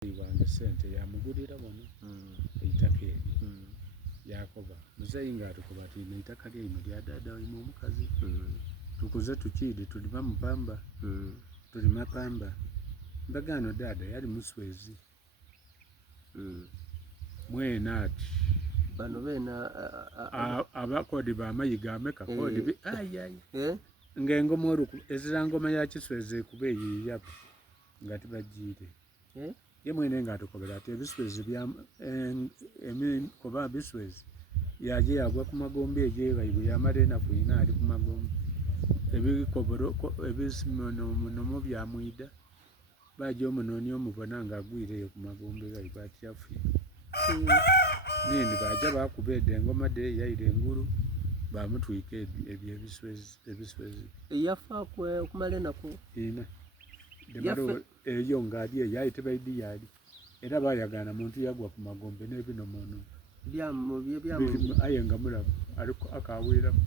wange sente yamugulira wano eitaka eryo yakoba muzeeyi ng'atukoba ati eitaka lino lya ddaada walimu omukazi tukuze tukiide tulima mupamba tulima pamba mbagano ddaada yali muswezi mwena ati bano beena abakodi bamayiga ameka kodi ng'engoma ezira ngoma ya kiswezi ekuba eyiyapo nga tibagiire ye mwene ng'atukobera ati ebiswezi koba biswezi yaje yagwa ku magombe egyebaibwe yamala enaku ina ali ku magombe ebisimonomo byamwida baja omunooni omubona ng'agwireyo ku magombe gaibwe ati yafuye nini baja bakuba edda engoma de yaira engulu bamutwika ebyo ebiswezi yafa okumala enaku ina eyo ng'ali eyo aye tebaidi yali era bayagana muntu yagwa ku magombe n'ebinomono aye nga mulamu akaweramu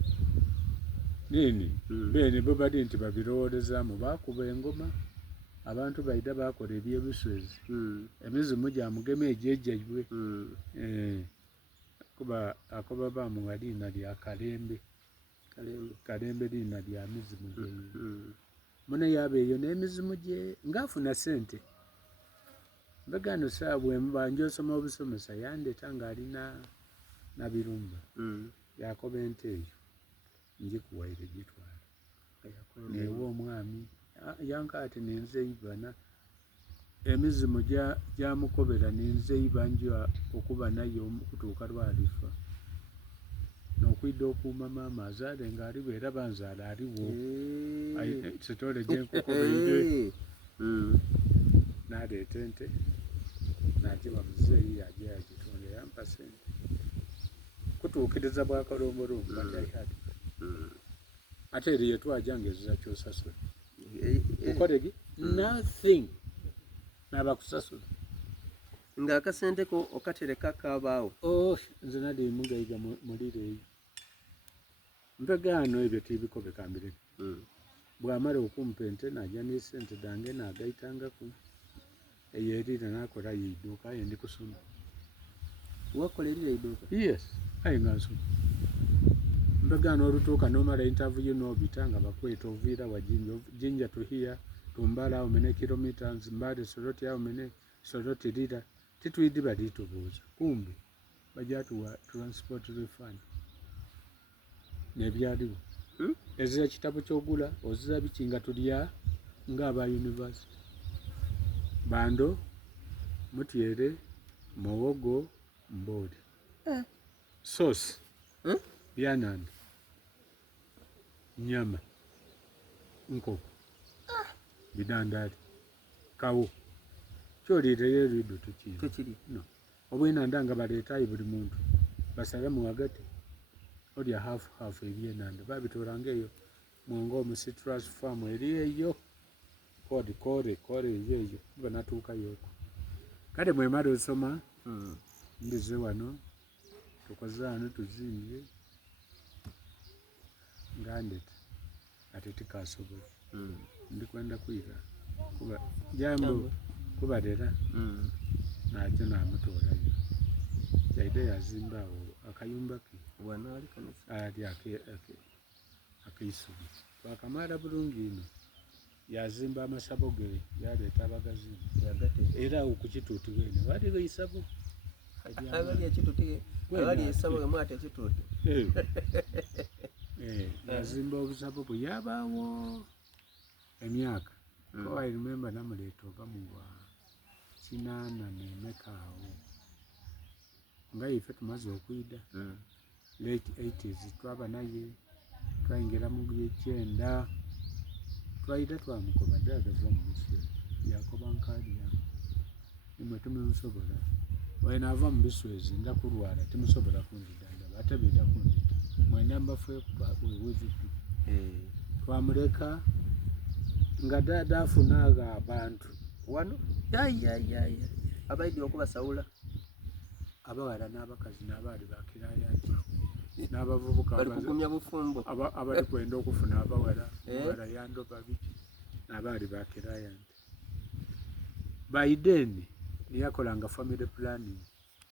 nini bene bo bali nti babirowolezaamu bakuba engoma abantu baida bakola ebyebiswezi emizimu gyamugema egyejjaibwe kuba akoba bamuwa liina lya kalembe liina lya mizimu mune yaba eyo n'emizimu gye ng'afuna sente mbegano saa bwembanja osoma obusomesa yandeta ng'alina nabirumba yakoba ente eyo njikuwaire gitwala neewa omwami yankati ninze ibana emizimu gyamukobera ninze ibanja okuba nayo okutuuka lwalifa n'okwidda okuuma maama azaale ng'aliwo era banzaala aliwo sitole gyenkukobeire naleeta ente nagiwa muzeeyi yaje yagitonda yampa sente kutuukiriza bwakalombolombo batyayali ate eri yetwajanga ezira kyosasula ukolegi nothing nabakusasula ng'akasente ko okatereka kabaawo nze nali mugaiga mulireeyo mpegano ebyo tibikobekambireko bwamala okumpa ente najja n'esente dange nagaitangaku eyo erira nakola yiduuka aye ndi kusoma wakola erira iduuka yes aye nga nsoma mpegano olutuuka nomala interview nobita nga bakweta oviira wa jinja tuhiya tumbala how many kilometers mbale soroti how many soroti lira titwidi balitubuuza kumbe bajatuwa transport refund nebyaliwo ezira kitabo kyogula ozira biki nga tulya ng'aba university bando mutyere muwogo mboli sauce byananda nyama nkoko bidandali kawo kyoliireyo erido tukiri no obwenanda nga baleetayo buli muntu basalamu wagati olya hafu ebyenanda babitolanga eyo mwongo omu citrus farm eri eyo kore eyo banatuukayoko kale mwemala osoma ndize wano tukoze wano tuzimbye ngandeta ate tikasobola ndikwenda kwiga kuba jambo kubalera najo namutoolayo yaide yazimbawo akayumba ke ali akeisubi twakamala bulungi ino yazimba amasabo ge yaleeta abagazi era okukituuti wene waliwo isabo yazimba obusabo bwe yabaawo emyaka I remember namuleeta oba muwa kinaana nemekaawo nga ife tumaze okwida late 80s twaba naye twayingira mu gyekyenda twayita twamukoba ddaga va mu biswezi yakoba nkaalya nimwe tumusobola wenaava mu biswezi nda kulwala timusobola kundidandaba ate bida kundida mwenda mbafeekuba wewezitu twamuleka nga ddaada afunaaga abantu wano abaidi okubasawula abawala n'abakazi n'abaali bakirayanti n'abavubuka balikukumya bufumbo abali kwenda okufuna abawala abawala yandoba biki n'abaali bakirayanti baideni yakolanga family planning